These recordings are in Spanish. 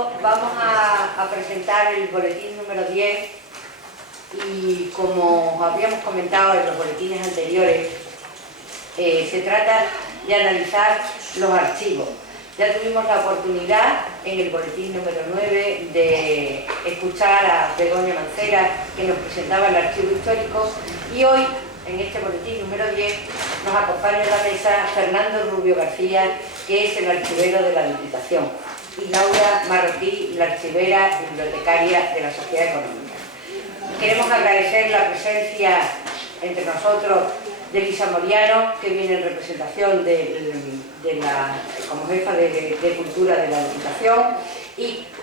momento vamos a presentar el boletín número 10 y como habíamos comentado en los boletines anteriores, se trata de analizar los archivos. Ya tuvimos la oportunidad en el boletín número 9 de escuchar a Begoña Mancera, que nos presentaba el archivo histórico, y hoy, en este boletín número 10, nos acompaña en la mesa Fernando Rubio García, que es el archivero de la Diputación, y Laura Marroquí, la archivera bibliotecaria de la Sociedad Económica. Queremos agradecer la presencia entre nosotros de Lisa Moriano, que viene en representación como jefa de Cultura de la Diputación,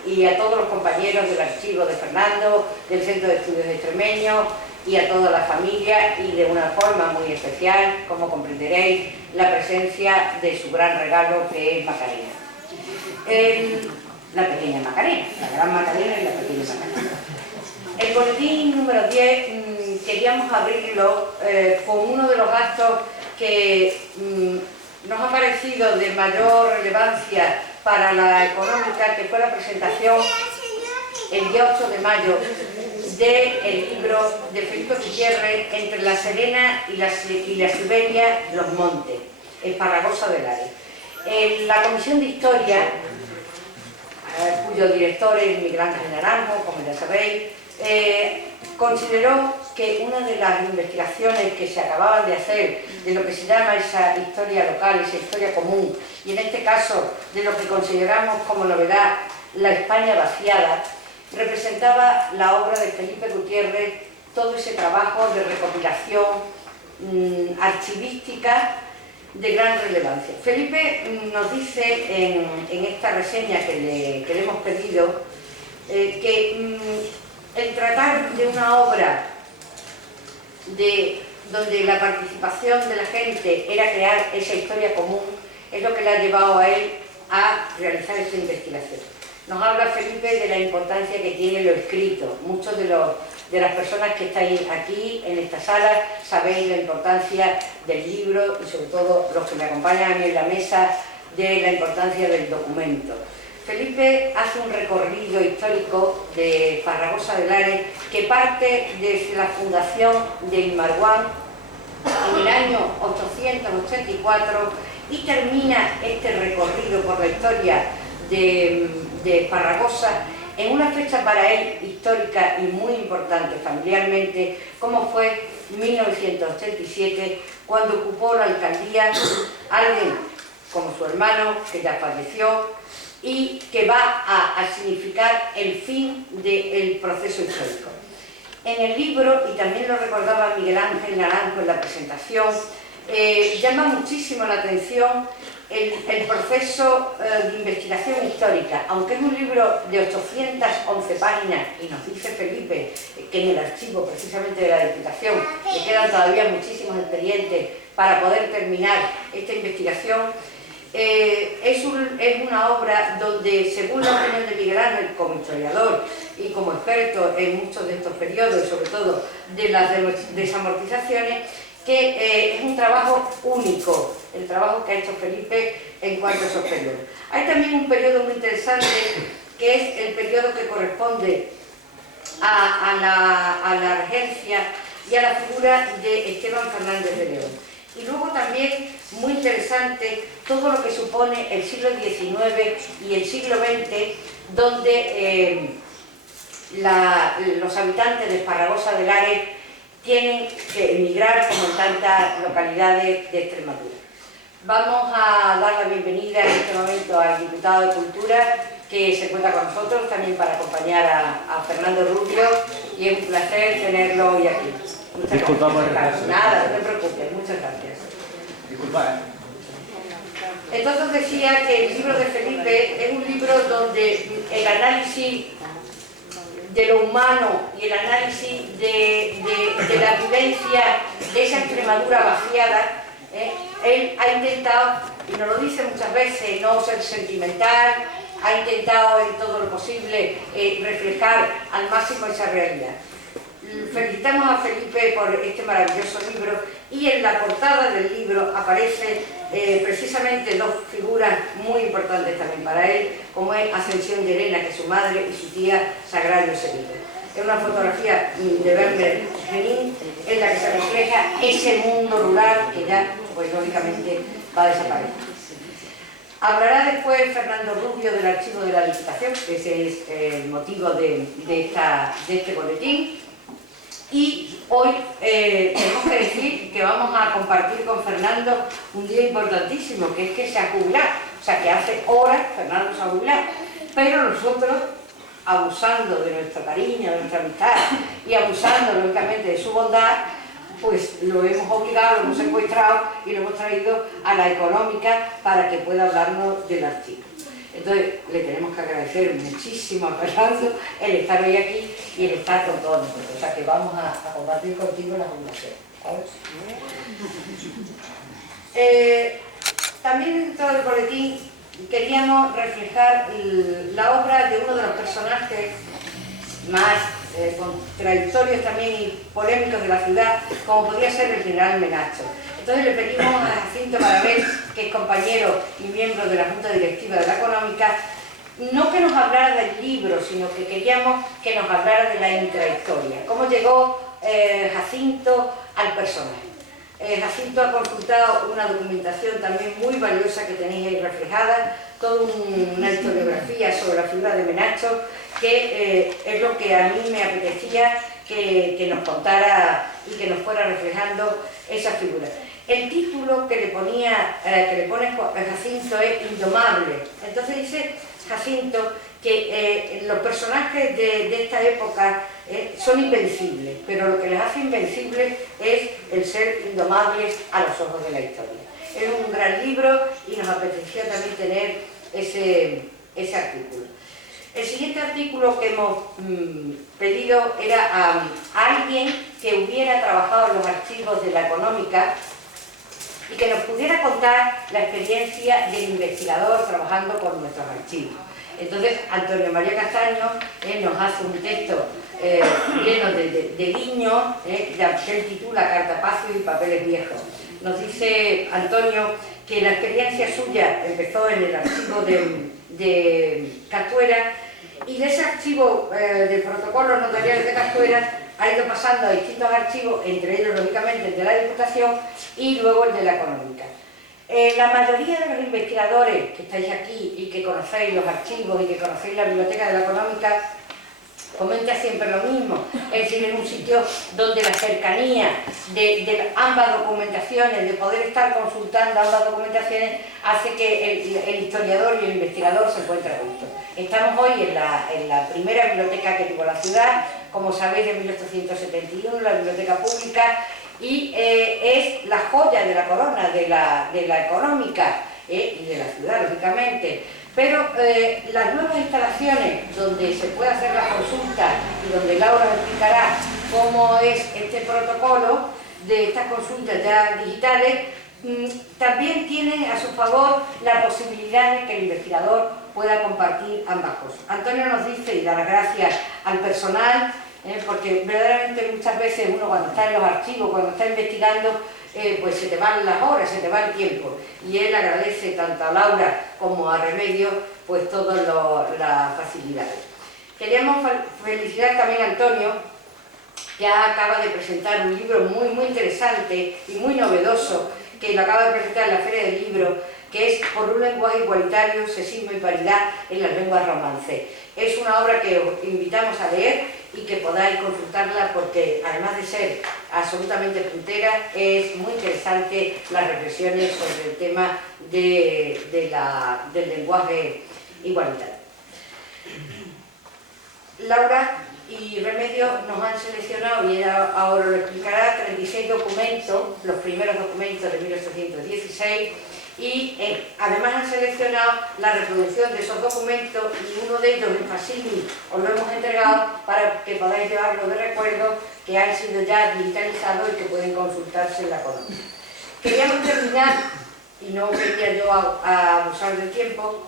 y a todos los compañeros del archivo de Fernando, del Centro de Estudios Extremeños, y a toda la familia, y de una forma muy especial, como comprenderéis, la presencia de su gran regalo, que es Macarena. La pequeña Macarena, la gran Macarena y la pequeña Macarena. El boletín número 10 queríamos abrirlo con uno de los actos que nos ha parecido de mayor relevancia para la económica, que fue la presentación el día 8 de mayo del libro de Felipe Gutiérrez, Entre la Serena y la Siberia, los montes, Esparragosa del Aire. La Comisión de Historia, cuyo director es Miguel Ángel Naranjo, como ya sabéis, consideró que una de las investigaciones que se acababan de hacer de lo que se llama esa historia local, esa historia común, y en este caso de lo que consideramos como novedad la España vaciada, representaba la obra de Felipe Gutiérrez, todo ese trabajo de recopilación archivística de gran relevancia. Felipe nos dice en esta reseña que le hemos pedido que el tratar de una obra donde la participación de la gente era crear esa historia común es lo que le ha llevado a él a realizar esta investigación. Nos habla Felipe de la importancia que tiene lo escrito. Muchos de las personas que estáis aquí en esta sala sabéis la importancia del libro y sobre todo los que me acompañan a mí en la mesa de la importancia del documento. Felipe hace un recorrido histórico de Esparragosa del Aire que parte desde la fundación de Ilmarguán en el año 884 y termina este recorrido por la historia de Esparragosa en una fecha para él histórica y muy importante familiarmente, como fue 1987, cuando ocupó la alcaldía alguien como su hermano, que ya falleció, y que va a significar el fin del proceso histórico. En el libro, y también lo recordaba Miguel Ángel Naranjo en la presentación, llama muchísimo la atención el proceso de investigación histórica, aunque es un libro de 811 páginas, y nos dice Felipe que en el archivo precisamente de la Diputación le quedan todavía muchísimos expedientes para poder terminar esta investigación. Es una obra donde, según la opinión de Miguel Ángel como historiador y como experto en muchos de estos periodos, y sobre todo de las desamortizaciones, que es un trabajo único, el trabajo que ha hecho Felipe en cuanto a esos periodos. Hay también un periodo muy interesante, que es el periodo que corresponde a la regencia y a la figura de Esteban Fernández de León. Y luego también, muy interesante, todo lo que supone el siglo XIX y el siglo XX, donde los habitantes de Esparragosa del Aire tienen que emigrar, como en tantas localidades de Extremadura. Vamos a dar la bienvenida en este momento al diputado de Cultura, que se encuentra con nosotros, también para acompañar a Fernando Rubio, y es un placer tenerlo hoy aquí. Disculpa por el retraso. Nada, no te preocupes, muchas gracias. Disculpa. Entonces decía que el libro de Felipe es un libro donde el análisis de lo humano y el análisis de la vivencia de esa Extremadura vaciada, él ha intentado, y nos lo dice muchas veces, no ser sentimental, ha intentado en todo lo posible reflejar al máximo esa realidad. Felicitamos a Felipe por este maravilloso libro, y en la portada del libro aparece precisamente dos figuras muy importantes también para él, como es Ascensión de Elena, que es su madre, y su tía Sagrario Sevilla. Es una fotografía de Vermeer Genin en la que se refleja ese mundo rural que ya, pues lógicamente, va a desaparecer. Hablará después Fernando Rubio del archivo de la Diputación, que ese es el motivo de este boletín. Y hoy tenemos que decir que vamos a compartir con Fernando un día importantísimo, que es que se ha jubilado. O sea, que hace horas Fernando se ha jubilado. Pero nosotros, abusando de nuestro cariño, de nuestra amistad y abusando, lógicamente, de su bondad, pues lo hemos obligado, lo hemos secuestrado y lo hemos traído a la Económica para que pueda hablarnos del archivo. Entonces, le tenemos que agradecer muchísimo a Fernando el estar hoy aquí y el estar con todos nosotros. O sea, que vamos a compartir contigo la jubilación, ¿sabes? También dentro del boletín queríamos reflejar la obra de uno de los personajes más contradictorios también y polémicos de la ciudad, como podría ser el general Menacho. Entonces le pedimos a Jacinto Marabel, que es compañero y miembro de la Junta Directiva de la Económica, no que nos hablara del libro, sino que queríamos que nos hablara de la intrahistoria. ¿Cómo llegó Jacinto al personaje? Jacinto ha consultado una documentación también muy valiosa que tenéis ahí reflejada, toda una historiografía sobre la figura de Menacho, que es lo que a mí me apetecía que nos contara y que nos fuera reflejando esa figura. El título que le pone Jacinto es Indomable. Entonces dice Jacinto que los personajes de esta época son invencibles, pero lo que les hace invencibles es el ser indomables a los ojos de la historia. Es un gran libro y nos apetecía también tener ese artículo. El siguiente artículo que hemos pedido era a alguien que hubiera trabajado en los archivos de la Económica y que nos pudiera contar la experiencia del investigador trabajando con nuestros archivos. Entonces, Antonio María Castaño nos hace un texto lleno de guiños, que él titula Cartapacios y papeles viejos. Nos dice Antonio que la experiencia suya empezó en el archivo de Castuera, y de ese archivo de protocolos notariales de Castuera ha ido pasando a distintos archivos, entre ellos lógicamente el de la Diputación y luego el de la Económica. La mayoría de los investigadores que estáis aquí y que conocéis los archivos y que conocéis la biblioteca de la Económica comenta siempre lo mismo, es decir, es un sitio donde la cercanía de ambas documentaciones, de poder estar consultando ambas documentaciones, hace que el historiador y el investigador se encuentren juntos. Estamos hoy en la primera biblioteca que tuvo la ciudad, como sabéis, de 1871, la biblioteca pública, y es la joya de la corona, de la Económica y de la ciudad, lógicamente. Pero las nuevas instalaciones donde se puede hacer la consulta y donde Laura nos explicará cómo es este protocolo de estas consultas ya digitales, también tienen a su favor la posibilidad de que el investigador pueda compartir ambas cosas. Antonio nos dice y da las gracias al personal, porque verdaderamente muchas veces uno cuando está en los archivos, cuando está investigando, pues se te van las horas, se te va el tiempo, y él agradece tanto a Laura como a Remedios pues todas las facilidades. Queríamos felicitar también a Antonio, que acaba de presentar un libro muy interesante y muy novedoso, que lo acaba de presentar en la Feria del Libro, que es Por un lenguaje igualitario, sexismo y paridad en las lenguas romances. Es una obra que os invitamos a leer y que podáis consultarla, porque además de ser absolutamente puntera, es muy interesante las reflexiones sobre el tema del lenguaje igualitario. Laura y Remedios nos han seleccionado, y ella ahora lo explicará, 36 documentos, los primeros documentos de 1816, y además han seleccionado la reproducción de esos documentos, y uno de ellos en facsimile os lo hemos entregado para que podáis llevarlo de recuerdo, que han sido ya digitalizados y que pueden consultarse en la Económica. Queríamos terminar, y no quería yo abusar del tiempo.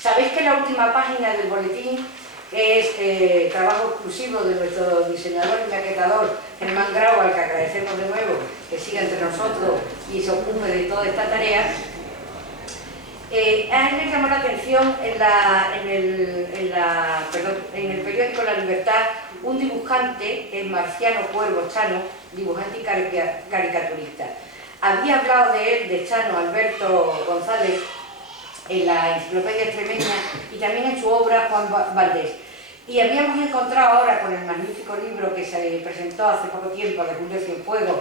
Sabéis que la última página del boletín que es trabajo exclusivo de nuestro diseñador y maquetador Germán Grau, al que agradecemos de nuevo que siga entre nosotros y se ocupe de toda esta tarea. A él me llamó la atención en el periódico La Libertad un dibujante, el Marciano Cuervo Chano, dibujante y caricaturista. Había hablado de él, de Chano, Alberto González, en la Enciclopedia Extremeña y también en su obra Juan Valdés. Y habíamos encontrado ahora con el magnífico libro que se presentó hace poco tiempo de Julio Cienfuegos,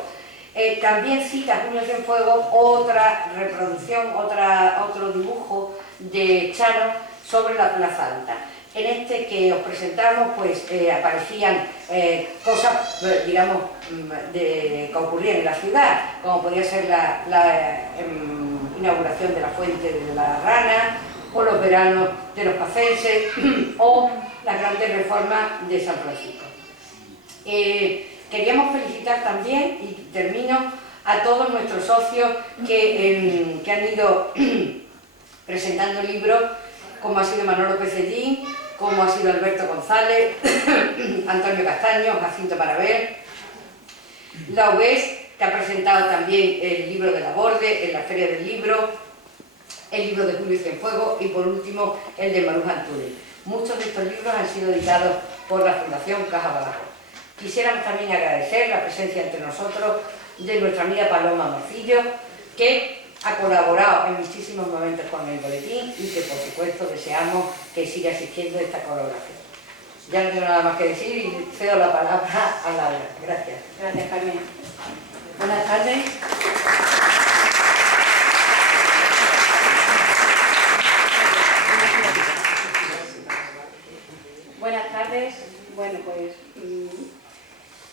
también cita Julio Cienfuegos otra reproducción, otro dibujo de Chano sobre la Plaza Alta. En este que os presentamos, pues aparecían cosas, digamos, que ocurrían en la ciudad, como podía ser la inauguración de la Fuente de la Rana, o los veranos de los pacenses, o las grandes reformas de San Francisco. Queríamos felicitar también, y termino, a todos nuestros socios que han ido presentando libros, como ha sido Manolo Pecellín, como ha sido Alberto González, Antonio Castaño, Jacinto Marabel, la UBES, que ha presentado también el libro de Laborde en la Feria del Libro, el libro de Julio Cienfuegos y por último el de Maruja Antúnez. Muchos de estos libros han sido editados por la Fundación Caja Badajoz. Quisiéramos también agradecer la presencia entre nosotros de nuestra amiga Paloma Morcillo, que ha colaborado en muchísimos momentos con el boletín y que por supuesto deseamos que siga existiendo esta colaboración. Ya no tengo nada más que decir y cedo la palabra a Laura. Gracias. Gracias, Carmen. Buenas tardes. Buenas tardes. Bueno, pues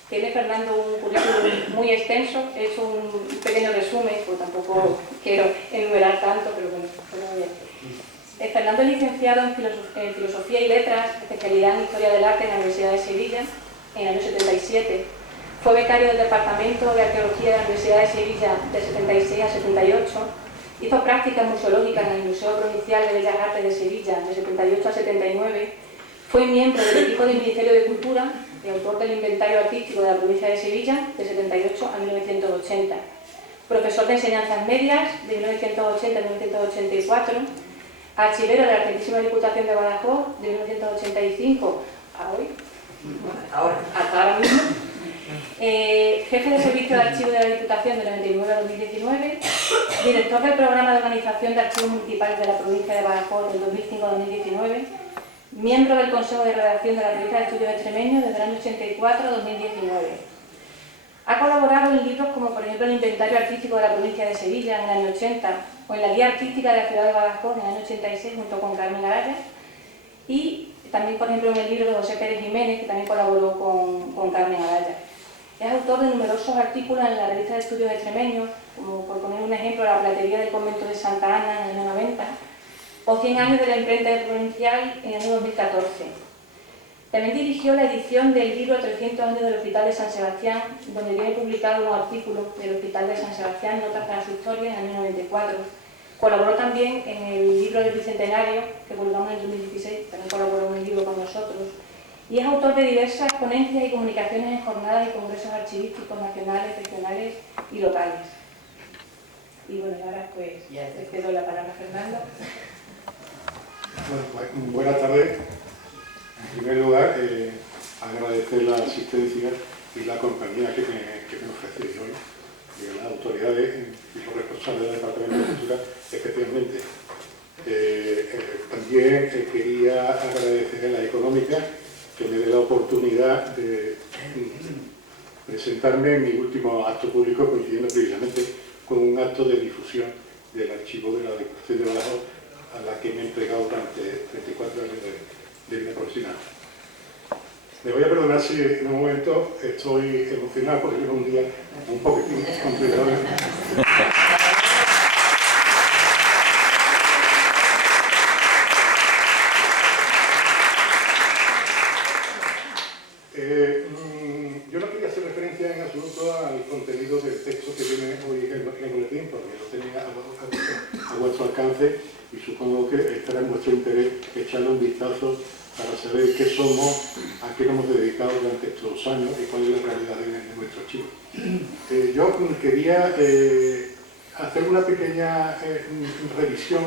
tiene Fernando un currículum muy extenso. He hecho un pequeño resumen, pues tampoco quiero enumerar tanto, pero bueno, muy bien. Fernando es licenciado en Filosofía y Letras, especialidad en Historia del Arte en la Universidad de Sevilla, en el año 77. Fue becario del Departamento de Arqueología de la Universidad de Sevilla de 76 a 78. Hizo prácticas museológicas en el Museo Provincial de Bellas Artes de Sevilla de 78 a 79. Fue miembro del equipo del Ministerio de Cultura y autor del Inventario Artístico de la Provincia de Sevilla de 78 a 1980. Profesor de Enseñanzas Medias de 1980 a 1984. Archivero de la Argentísima Diputación de Badajoz de 1985 a hoy, hasta ahora mismo. Jefe de Servicio de Archivo de la Diputación de 99 a 2019. Director del Programa de Organización de Archivos Municipales de la Provincia de Badajoz del 2005 a 2019. Miembro del Consejo de Redacción de la Revista de Estudios Extremeños desde el año 84 a 2019. Ha colaborado en libros como, por ejemplo, el Inventario Artístico de la Provincia de Sevilla en el año 80 o en la Guía Artística de la Ciudad de Badajoz en el año 86 junto con Carmen Araya, y también, por ejemplo, en el libro de José Pérez Jiménez, que también colaboró con Carmen Araya. Es autor de numerosos artículos en la Revista de Estudios Extremeños, como por poner un ejemplo, La platería del convento de Santa Ana en el año 90, o 100 años de la imprenta provincial en el año 2014. También dirigió la edición del libro 300 años del Hospital de San Sebastián, donde tiene publicado un artículo del Hospital de San Sebastián, Notas para su historia, en el año 94. Colaboró también en el libro del Bicentenario, que publicamos en el 2016, también colaboró en el libro con nosotros. Y es autor de diversas ponencias y comunicaciones en jornadas y congresos archivísticos nacionales, regionales y locales. Y bueno, ahora pues le cedo la palabra a Fernando. Bueno, pues, buenas tardes. En primer lugar, agradecer la asistencia y la compañía que me ofrecéis hoy, y a las autoridades y los responsables del Departamento de Cultura especialmente. También quería agradecer a la Económica que me dé la oportunidad de presentarme en mi último acto público, coincidiendo precisamente con un acto de difusión del archivo de la Diputación de Badajoz, a la que me he entregado durante 34 años de vida profesional. Me voy a perdonar si en un momento estoy emocionado porque llevo un día un poquitín complicado. Yo no quería hacer referencia en absoluto al contenido del texto que viene hoy en el boletín, porque lo tenía a vuestro alcance y supongo que estará en vuestro interés echarle un vistazo para saber qué somos, a qué nos hemos dedicado durante estos años y cuál es la realidad de nuestro archivo. Yo quería hacer una pequeña revisión,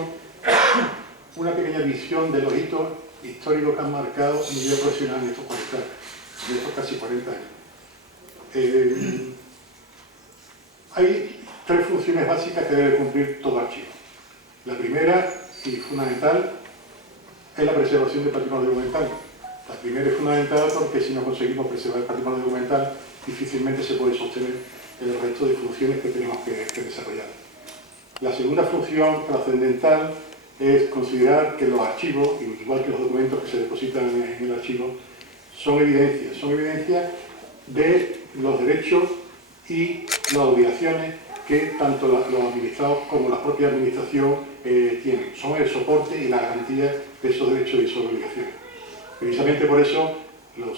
una pequeña visión de los hitos históricos que han marcado mi vida profesional en estos casi 40 años. Hay tres funciones básicas que debe cumplir todo archivo. La primera y fundamental es la preservación del patrimonio documental. La primera es fundamental porque si no conseguimos preservar el patrimonio documental, difícilmente se puede sostener el resto de funciones que tenemos que desarrollar. La segunda función trascendental es considerar que los archivos, igual que los documentos que se depositan en el archivo, son evidencias de los derechos y las obligaciones que tanto los administrados como la propia administración tienen. Son el soporte y la garantía de esos derechos y esas obligaciones. Precisamente por eso los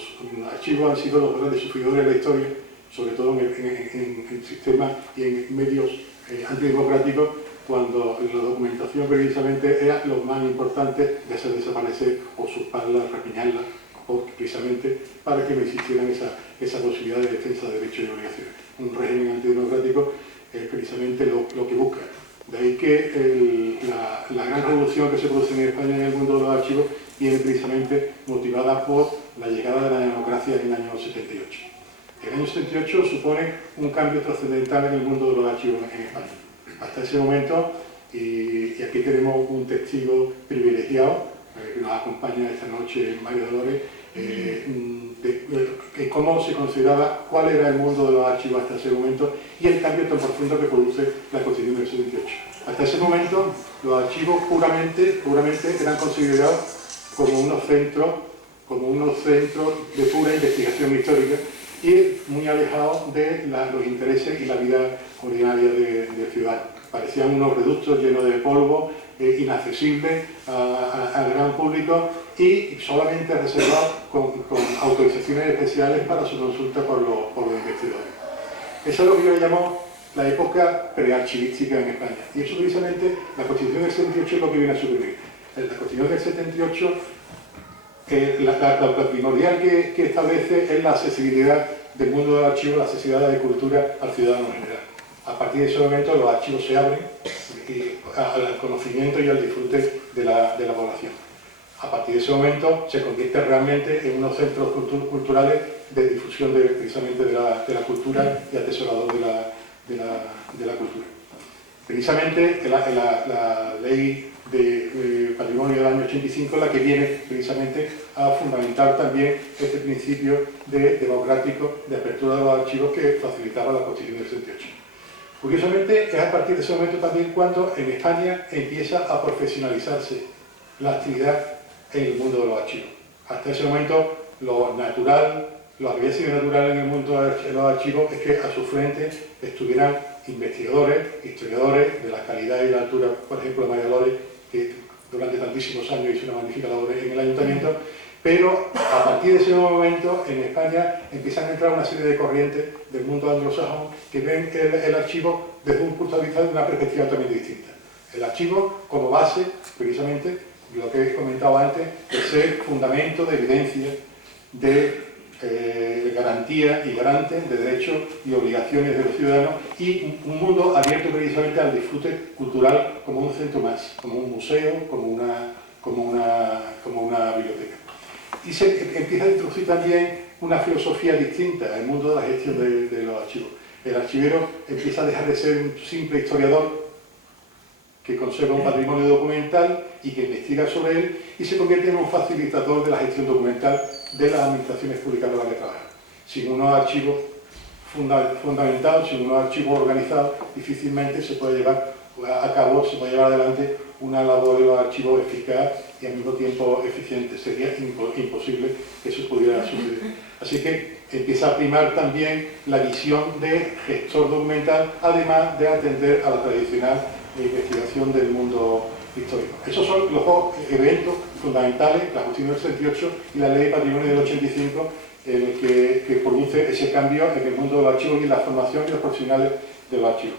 archivos han sido los grandes sufridores de la historia, sobre todo en sistemas y en medios antidemocráticos, cuando la documentación precisamente era lo más importante de hacer desaparecer o usurparla, repiñarla, precisamente para que no existieran esa posibilidad de defensa de derechos y obligaciones. Un régimen antidemocrático es precisamente lo que busca. De ahí que la gran revolución que se produce en España en el mundo de los archivos viene precisamente motivada por la llegada de la democracia en el año 78. El año 78 supone un cambio trascendental en el mundo de los archivos en España. Hasta ese momento, y aquí tenemos un testigo privilegiado que nos acompaña esta noche, Mario Dolores, de cómo se consideraba cuál era el mundo de los archivos hasta ese momento y el cambio tan profundo que produce la Constitución del 78. Hasta ese momento, los archivos puramente eran considerados como unos centros de pura investigación histórica y muy alejados de los intereses y la vida ordinaria del ciudadano. Parecían unos reductos llenos de polvo, inaccesibles al gran público y solamente reservados con autorizaciones especiales para su consulta por los investigadores. Eso es lo que yo llamo la época prearchivística en España. Y eso precisamente la Constitución del 78 es lo que viene a suprimir. La Constitución del 78, la primordial que establece es la accesibilidad del mundo del archivo, la accesibilidad de la cultura al ciudadano en general. A partir de ese momento los archivos se abren al conocimiento y al disfrute de la población. A partir de ese momento se convierte realmente en unos centros culturales de difusión precisamente de la cultura y atesorador de la cultura. Precisamente la ley de patrimonio del año 85 es la que viene precisamente a fundamentar también este principio democrático de apertura de los archivos que facilitaba la Constitución del 78. Curiosamente, es a partir de ese momento también cuando en España empieza a profesionalizarse la actividad en el mundo de los archivos. Hasta ese momento, lo que había sido natural en el mundo de los archivos es que a su frente estuvieran investigadores, historiadores de la calidad y la altura, por ejemplo, de María Dolores, que durante tantísimos años hizo una magnífica labor en el ayuntamiento, pero a partir de ese momento en España empiezan a entrar una serie de corrientes del mundo anglosajón que ven el archivo desde un punto de vista de una perspectiva también distinta. El archivo como base, precisamente, lo que he comentado antes, de ser fundamento de evidencia, de garantía y garante de derechos y obligaciones de los ciudadanos y un mundo abierto precisamente al disfrute cultural como un centro más, como un museo, como una biblioteca. Y se empieza a introducir también una filosofía distinta en el mundo de la gestión de los archivos. El archivero empieza a dejar de ser un simple historiador que conserva un patrimonio documental y que investiga sobre él y se convierte en un facilitador de la gestión documental de las administraciones públicas con las que trabaja. Sin unos archivos fundamentados, sin unos archivos organizados, difícilmente se puede llevar a cabo, se puede llevar adelante una labor de los archivos eficaz y al mismo tiempo eficiente. Sería imposible que eso pudiera suceder. Así que empieza a primar también la visión de gestor documental, además de atender a la tradicional investigación del mundo histórico. Esos son los dos eventos fundamentales, la Constitución del 68 y la Ley de Patrimonio del 85, que produce ese cambio en el mundo de los archivos y en la formación de los profesionales de los archivos.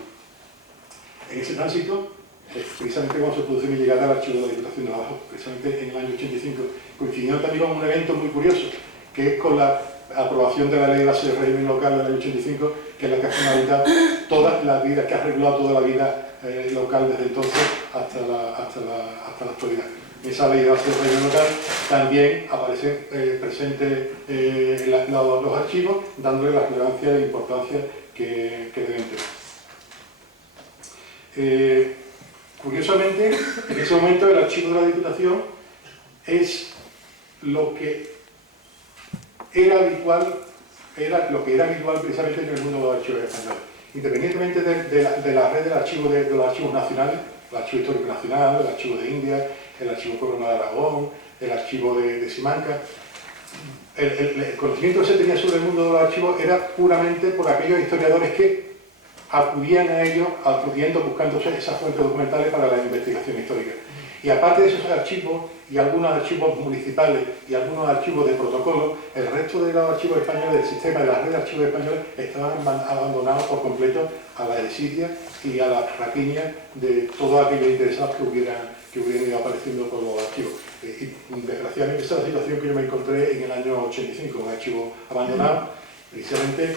En ese tránsito, precisamente cuando se produce mi llegada al archivo de la Diputación de Badajoz, precisamente en el año 85, coincidiendo también con un evento muy curioso, que es con la aprobación de la Ley de Base de Régimen Local del año 85, que es la que ha fundamentado toda la vida, que ha regulado toda la vida local desde entonces hasta la actualidad. En esa Ley de Base de Régimen Local también aparecen presentes los archivos, dándole la relevancia y la importancia que deben tener. Curiosamente, en ese momento el archivo de la Diputación es lo que era habitual precisamente en el mundo de los archivos españoles. Independientemente de la red de los archivos nacionales, el Archivo Histórico Nacional, el Archivo de India, el Archivo Corona de Aragón, el Archivo de Simancas, el conocimiento que se tenía sobre el mundo de los archivos era puramente por aquellos historiadores que acudían a ellos, buscándose esas fuentes documentales para la investigación histórica. Y aparte de esos archivos, y algunos archivos municipales y algunos archivos de protocolo, el resto de los archivos españoles, del sistema de la red de archivos españoles, estaban abandonados por completo a la desidia y a la rapiña de todos aquellos interesados que hubieran ido apareciendo con los archivos. Y desgraciadamente esa es la situación que yo me encontré en el año 85, un archivo abandonado, precisamente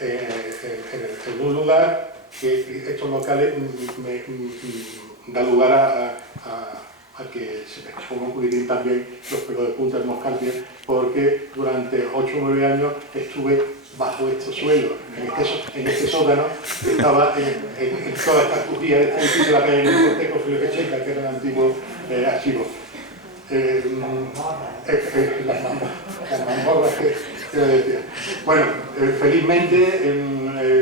en un lugar que estos locales da lugar a que se me pongan un poquitín también los pelos de punta en Moscantía, porque durante 8 o 9 años estuve bajo estos suelos, en este sótano, que estaba en toda esta crujía de este edificio de la calle de Cortejo, Felipe Checa, que era el antiguo archivo. Las mazmorras que decía. Bueno, felizmente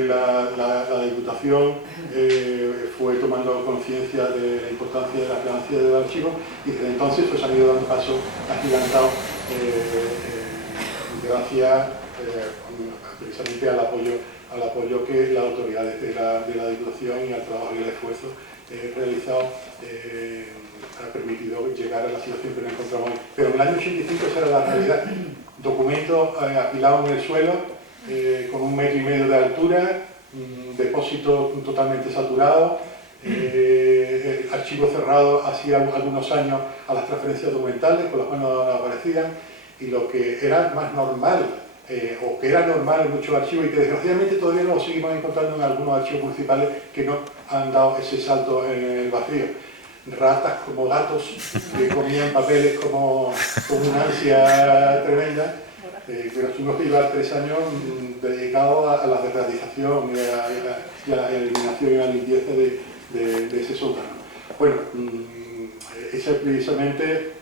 la Diputación fue tomando conciencia de la importancia de la relevancia del archivo y desde entonces pues han ido dando pasos agigantados gracias precisamente al apoyo que las autoridades de la Diputación y al trabajo y al esfuerzo realizado ha permitido llegar a la situación que nos encontramos hoy. Pero en el año 85 esa era la realidad. Documentos apilados en el suelo, con 1,5 metros de altura, depósito totalmente saturado, archivo cerrado hacía algunos años a las transferencias documentales, con las cuales no aparecían, y lo que era más normal, o que era normal en muchos archivos, y que desgraciadamente todavía lo seguimos encontrando en algunos archivos municipales que no han dado ese salto en el vacío. Ratas como gatos que comían papeles como una ansia tremenda, pero tuvimos que llevar 3 años dedicados a la desratización y a la eliminación y a la limpieza de ese sótano. Bueno, esa precisamente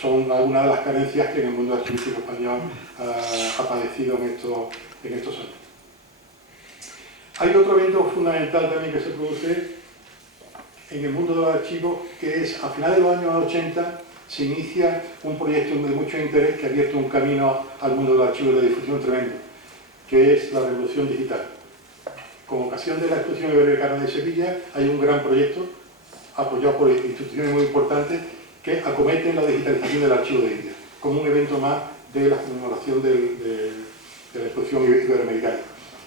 son algunas de las carencias que en el mundo archivístico español ha padecido en estos años. Hay otro evento fundamental también que se produce en el mundo de los archivos, que es a finales de los años 80 se inicia un proyecto de mucho interés que ha abierto un camino al mundo de los archivos de difusión tremendo, que es la revolución digital. Con ocasión de la exposición iberoamericana de Sevilla hay un gran proyecto apoyado por instituciones muy importantes que acometen la digitalización del archivo de India, como un evento más de la conmemoración de la exposición iberoamericana.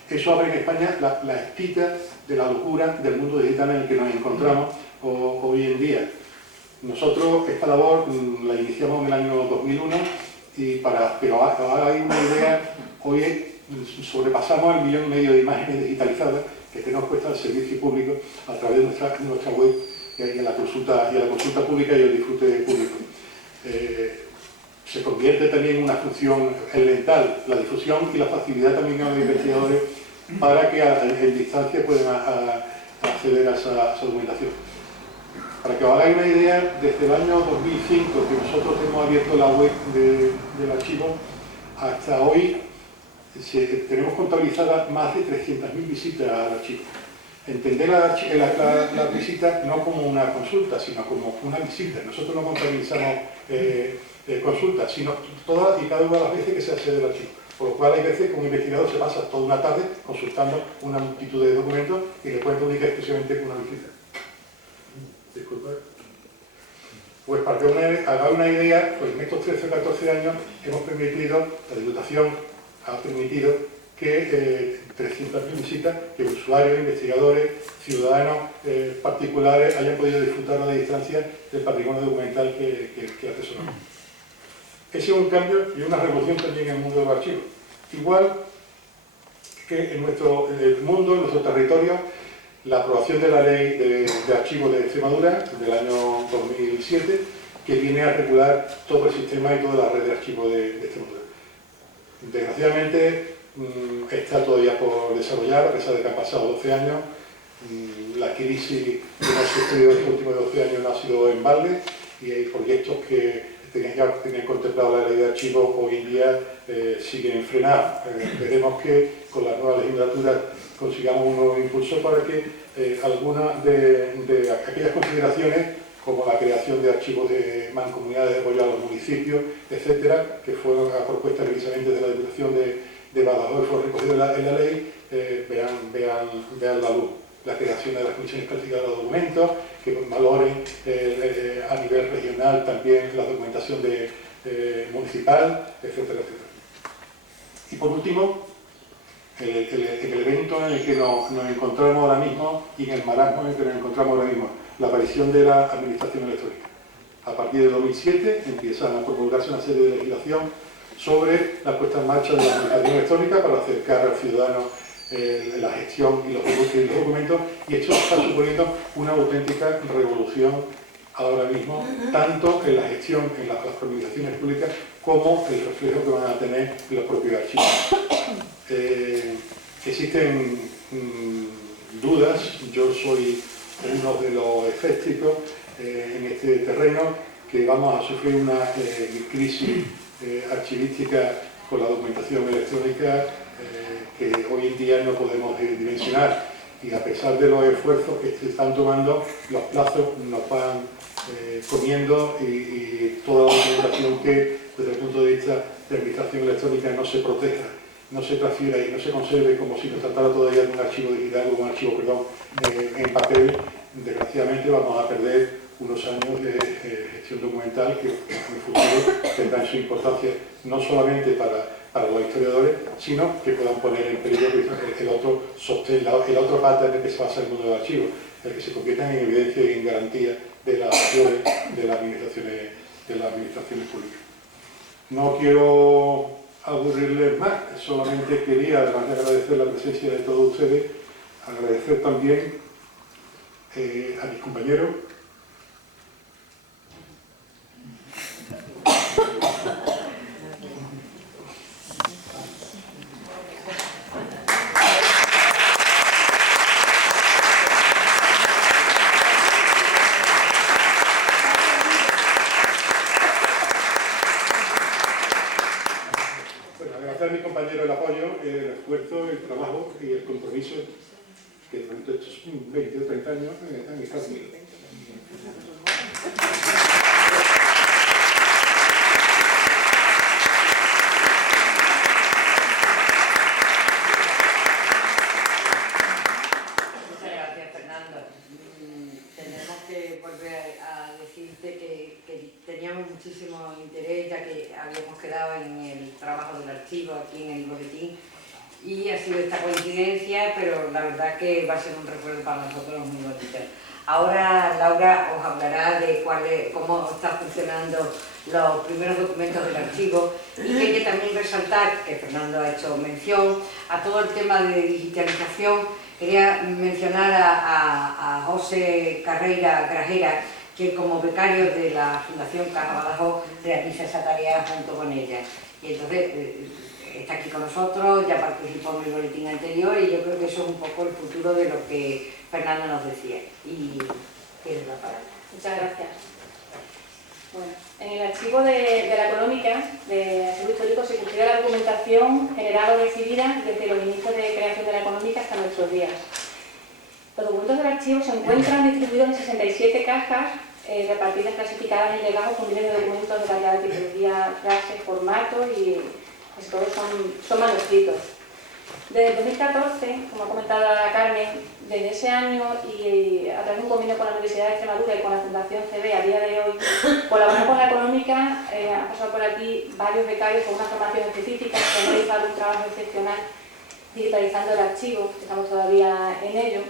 Eso abre en España la esquita de la locura del mundo digital en el que nos encontramos hoy en día. Nosotros esta labor la iniciamos en el año 2001, pero ahora hay una idea, hoy sobrepasamos el 1,5 millones de imágenes digitalizadas que tenemos puestas al servicio público a través de nuestra web y a la consulta pública y el disfrute público. Se convierte también en una función elemental, la difusión y la facilidad también a los investigadores para que en distancia puedan acceder a esa documentación. Para que os hagáis una idea, desde el año 2005 que nosotros hemos abierto la web del archivo, hasta hoy tenemos contabilizadas más de 300.000 visitas al archivo. Entender la visita no como una consulta, sino como una visita. Nosotros no contabilizamos consultas, sino todas y cada una de las veces que se accede al archivo. Por lo cual hay veces que un investigador se pasa toda una tarde consultando una multitud de documentos y le cuenta única y exclusivamente con una visita. Disculpa. Pues para que haga una idea, pues en estos 13 o 14 años hemos permitido, la Diputación ha permitido que 300.000 visitas, que usuarios, investigadores, ciudadanos particulares hayan podido disfrutar a la distancia del patrimonio documental que atesoramos. Ese es un cambio y una revolución también en el mundo de los archivos. Igual que en nuestro mundo, en nuestro territorio, la aprobación de la Ley de Archivos de Extremadura del año 2007, que viene a regular todo el sistema y toda la red de archivos de Extremadura. Desgraciadamente está todavía por desarrollar, a pesar de que han pasado 12 años. La crisis que hemos sufrido en los últimos 12 años no ha sido en balde y hay proyectos que tenían contemplado la Ley de Archivos hoy en día siguen frenados. Esperemos que con la nueva legislatura consigamos un nuevo impulso para que algunas de aquellas consideraciones, como la creación de archivos de mancomunidades de apoyo a los municipios, etcétera, que fueron a propuesta precisamente de la Diputación de Badajoz y fue recogido en la ley, vean la luz. La creación de las comisiones calificadas de documentos, que valoren a nivel regional también la documentación municipal, etcétera, etcétera. Y por último, el evento en el que nos encontramos ahora mismo y en el marasmo en el que nos encontramos ahora mismo, la aparición de la administración electrónica. A partir de 2007 empiezan a promulgarse una serie de legislación sobre la puesta en marcha de la administración electrónica para acercar al ciudadano la gestión y los documentos, y esto está suponiendo una auténtica revolución ahora mismo, tanto en la gestión, en las comunicaciones públicas, como el reflejo que van a tener los propios archivos. Existen dudas, yo soy uno de los escépticos en este terreno, que vamos a sufrir una crisis archivística con la documentación electrónica que hoy en día no podemos dimensionar, y a pesar de los esfuerzos que se están tomando, los plazos nos van comiendo y toda la documentación que desde el punto de vista de administración electrónica no se proteja, no se transfiera y no se conserve como si nos tratara todavía de un archivo digital o un archivo, en papel, desgraciadamente vamos a perder unos años de gestión documental que en el futuro tendrán su importancia no solamente para los historiadores, sino que puedan poner en peligro el otro sostén, la otra pata en el que se basa el mundo del archivo, el que se conviertan en evidencia y en garantía de las acciones de las administraciones públicas. No quiero aburrirles más, solamente quería, además de agradecer la presencia de todos ustedes, agradecer también a mis compañeros. Agradecer a mis compañeros el apoyo, el esfuerzo, el trabajo y el compromiso que durante estos 20 o 30 años han estado conmigo. Muchas gracias, Fernando. Tenemos que volver a decirte que teníamos muchísimo interés, ya que habíamos quedado en el trabajo del archivo aquí en el boletín, y ha sido esta coincidencia, pero la verdad que va a ser un recuerdo para nosotros muy bonito. Ahora Laura os hablará de cómo están funcionando los primeros documentos del archivo, y hay que también resaltar, que Fernando ha hecho mención, a todo el tema de digitalización. Quería mencionar a José Carreira Grajera, que como becario de la Fundación Caja Badajoz realiza esa tarea junto con ella. Y entonces está aquí con nosotros, ya participó en el boletín anterior, y yo creo que eso es un poco el futuro de lo que Fernando nos decía. Y tienes la palabra. Muchas gracias. Bueno, en el archivo de la Económica, de Archivo Histórico, se considera la documentación generada o recibida desde los inicios de creación de la Económica hasta nuestros días. Los documentos del archivo se encuentran distribuidos en 67 cajas repartidas, clasificadas en legajos con miles de documentos de variada tipología, clases, formatos, y pues todos son manuscritos. Desde el 2014, como ha comentado Carmen, desde ese año y a través de un convenio con la Universidad de Extremadura y con la Fundación CB, a día de hoy, colaborando con la Económica, han pasado por aquí varios becarios con una formación específica que han realizado un trabajo excepcional digitalizando el archivo, estamos todavía en ello.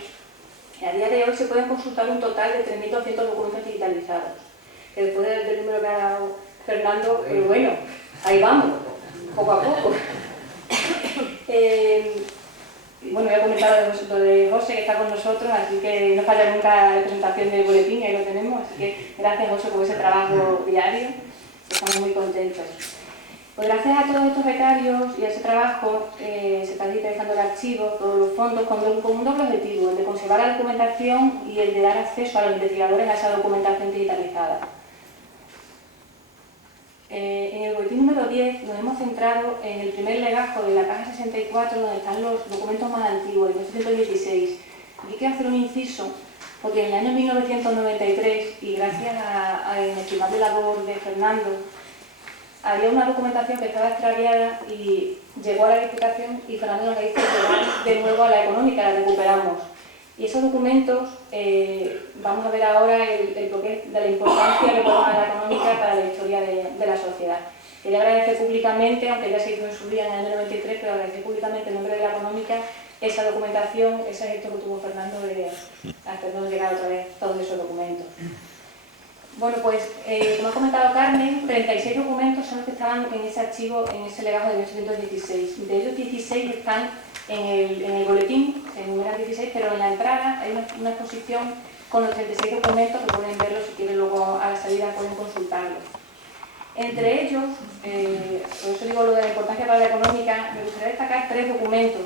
A día de hoy se pueden consultar un total de 3.200 documentos digitalizados. Que después del número que ha dado Fernando, pero bueno, ahí vamos, poco a poco. Bueno, voy a comentar lo de José, que está con nosotros, así que no falla nunca la presentación del boletín, ahí lo tenemos, así que gracias, José, por ese trabajo diario, estamos muy contentos. Pues gracias a todos estos becarios y a ese trabajo se está digitalizando el archivo, todos los fondos, con un doble objetivo, el de conservar la documentación y el de dar acceso a los investigadores a esa documentación digitalizada. En el boletín número 10 nos hemos centrado en el primer legajo de la caja 64, donde están los documentos más antiguos, de 1816. Aquí quiero hacer un inciso, porque en el año 1993, y gracias a la inestimable labor de Fernando, había una documentación que estaba extraviada y llegó a la Diputación y Fernando nos la hizo llegar de nuevo a la Económica, la recuperamos. Y esos documentos, vamos a ver ahora el porqué de la importancia que puede tener la Económica para la historia de la sociedad. Quería agradecer públicamente, aunque ya se hizo en su día en el año 93, pero agradecer públicamente en nombre de la Económica esa documentación, ese gesto que tuvo Fernando de hacernos llegar otra vez todos esos documentos. Bueno, pues, como ha comentado Carmen, 36 documentos son los que estaban en ese archivo, en ese legajo de 1816. De ellos 16 están en el boletín, se enumeran 16, pero en la entrada hay una exposición con los 36 documentos que pueden verlos si quieren, luego a la salida pueden consultarlos. Entre ellos, por eso digo lo de la importancia para la Económica, me gustaría destacar 3 documentos.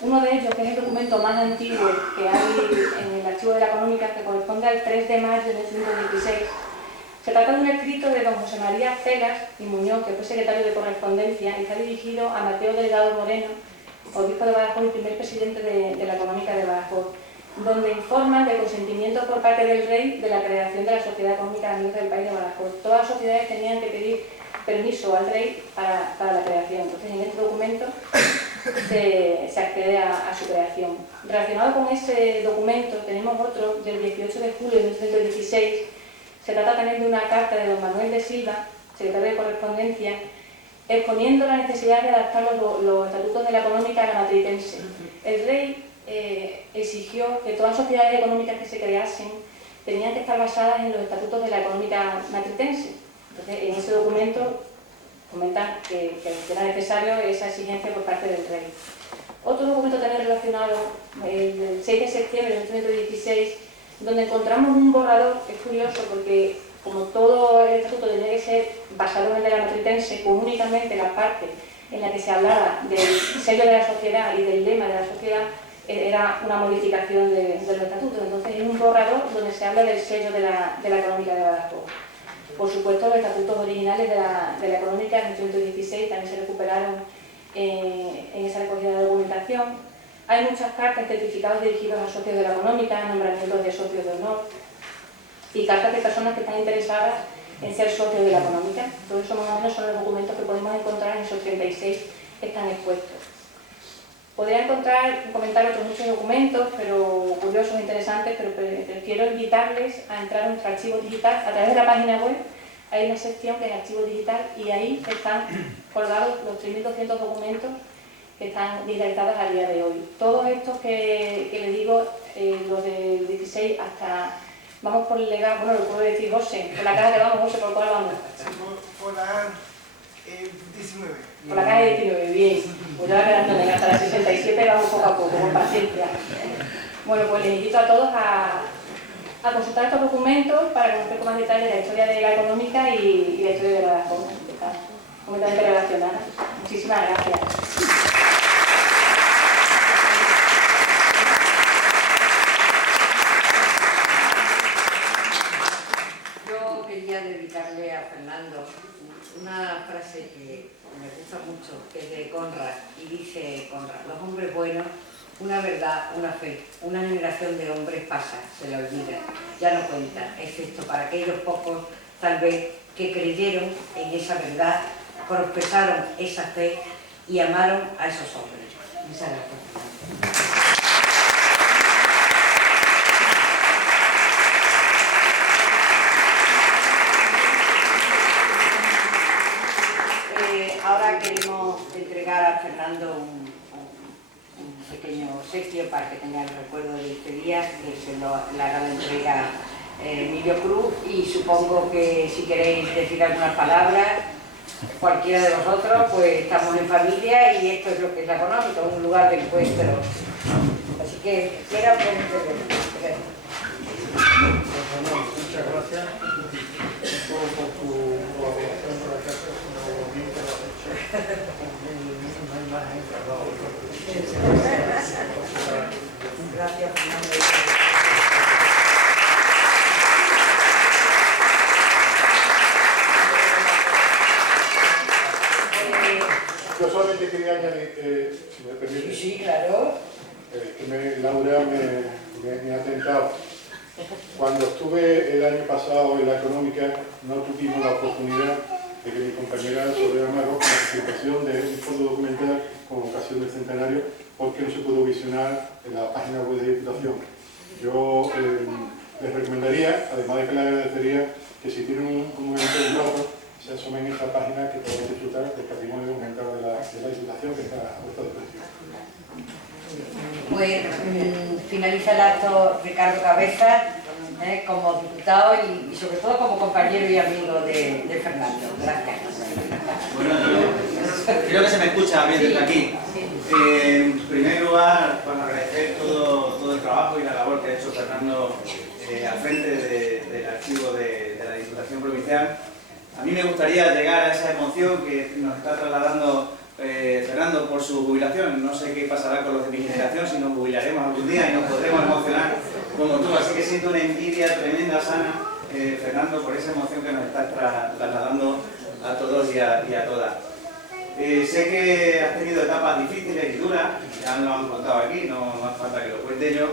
Uno de ellos, que es el documento más antiguo que hay en el archivo de la Económica, que corresponde al 3 de mayo de 1916. Se trata de un escrito de don José María Celas y Muñoz, que fue secretario de Correspondencia, y está dirigido a Mateo Delgado Moreno, obispo de Badajoz y primer presidente de la Económica de Badajoz, donde informan del consentimiento por parte del rey de la creación de la Sociedad Económica de Amigos del País de Badajoz. Todas las sociedades tenían que pedir permiso al rey para la creación. Entonces, en este documento se accede a su creación. Relacionado con ese documento, tenemos otro del 18 de julio de 1916. Se trata también de una carta de don Manuel de Silva, secretario de Correspondencia, exponiendo la necesidad de adaptar los estatutos de la Económica a la matritense. El rey exigió que todas las sociedades económicas que se creasen tenían que estar basadas en los estatutos de la Económica matritense. Entonces, en ese documento comentan que era necesario esa exigencia por parte del rey. Otro documento también relacionado, el del 6 de septiembre de 1916, donde encontramos un borrador, que es curioso porque como todo el estatuto tenía que ser basado en el de la matritense, con únicamente la parte en la que se hablaba del sello de la sociedad y del lema de la sociedad, era una modificación de los estatutos. Entonces, es un borrador donde se habla del sello de la Económica de Badajoz. Por supuesto, los estatutos originales de la Económica en 1916 también se recuperaron en esa recogida de documentación. Hay muchas cartas, certificados dirigidos a socios de la Económica, nombramientos de socios de honor y cartas de personas que están interesadas en ser socios de la Económica. Todo eso más o menos son los documentos que podemos encontrar en esos 36 que están expuestos. Podría comentar otros muchos documentos, pero curiosos, interesantes, pero prefiero invitarles a entrar a nuestro archivo digital. A través de la página web hay una sección que es archivo digital y ahí están colgados los 3.200 documentos que están digitalizados a día de hoy. Todos estos que les digo, los del 16 hasta... Vamos por el legado, bueno, lo puedo decir José, por la caja de vamos, José, ¿por cuál vamos? Por la 19. Por la caja de 19, bien. Pues ya va quedando hasta la 67 vamos poco a poco, con paciencia. Bueno, pues les invito a todos a consultar estos documentos para conocer con más detalle la historia de la Económica y la historia de Badajoz, que está completamente relacionada. Muchísimas gracias. Quería dedicarle a Fernando una frase que me gusta mucho, que es de Conrad, y dice Conrad: los hombres buenos, una verdad, una fe, una generación de hombres pasa, se la olvida, ya no cuenta, excepto para aquellos pocos, tal vez, que creyeron en esa verdad, profesaron esa fe y amaron a esos hombres. Muchas gracias. Ahora queremos entregar a Fernando pequeño obsequio para que tenga el recuerdo de este día, que se lo hará la entrega Emilio Cruz, y supongo que si queréis decir algunas palabras, cualquiera de vosotros, pues estamos en familia y esto es lo que es la económica, un lugar de encuentro. Así que quiera intervenir. Muchas gracias por tu colaboración con la casa, como bien que lo has hecho, una imagen que has dado. Gracias, Fernando. Yo solamente quería añadir, si me permite, Sí, claro. que Laura me ha tentado. Cuando estuve el año pasado en la económica, no tuvimos la oportunidad de que mi compañera Soledad Marro con la participación de un fondo documental con ocasión del centenario, porque no se pudo visionar en la página web de Diputación. Yo les recomendaría, además de que le agradecería, que si tienen un momento de rato, se asomen en esta página, que pueden disfrutar del patrimonio documental de la Diputación, que está a vuestra disposición. Pues finaliza el acto Ricardo Cabeza, como diputado y sobre todo como compañero y amigo de Fernando. Gracias. Bueno, creo que se me escucha bien desde aquí. En primer lugar, pues agradecer todo el trabajo y la labor que ha hecho Fernando al frente del archivo de la Diputación Provincial. A mí me gustaría llegar a esa emoción que nos está trasladando Fernando por su jubilación. No sé qué pasará con los de mi generación, si nos jubilaremos algún día y nos podremos emocionar como tú. Así que siento una envidia tremenda, sana, Fernando, por esa emoción que nos estás trasladando a todos y a todas. Sé que has tenido etapas difíciles y duras, ya nos lo han contado aquí, no hace falta que lo cuente yo,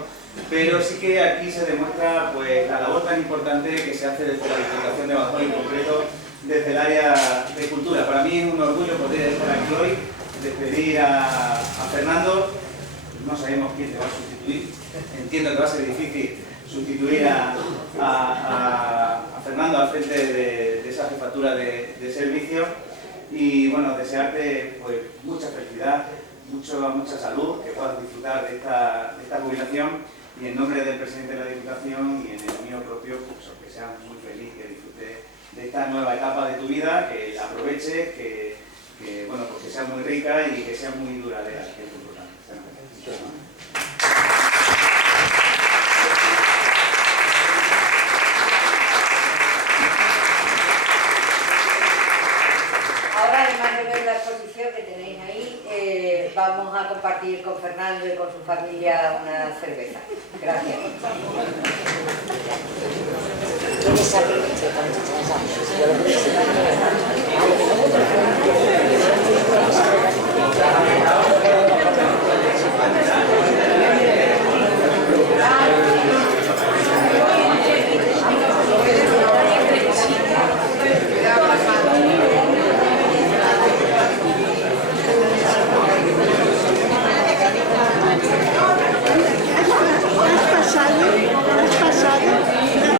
pero sí que aquí se demuestra pues, la labor tan importante que se hace desde la Diputación de Badajoz, en concreto desde el área de cultura. Para mí es un orgullo poder estar aquí hoy, despedir a Fernando. No sabemos quién te va a sustituir, entiendo que va a ser difícil sustituir a Fernando al frente de esa jefatura de servicio. Y bueno, desearte pues, mucha felicidad, mucha salud, que puedas disfrutar de esta jubilación, y en nombre del presidente de la Diputación y en el mío propio, pues, que seas muy feliz, que disfrutes de esta nueva etapa de tu vida, que la aproveches, que bueno, pues, que sea muy rica y que sea muy duradera, que es muy importante. Muchas gracias. Ahora, además de ver la exposición que tenéis ahí, vamos a compartir con Fernando y con su familia una cerveza. Gracias. ¿Quieres abrir? Yo lo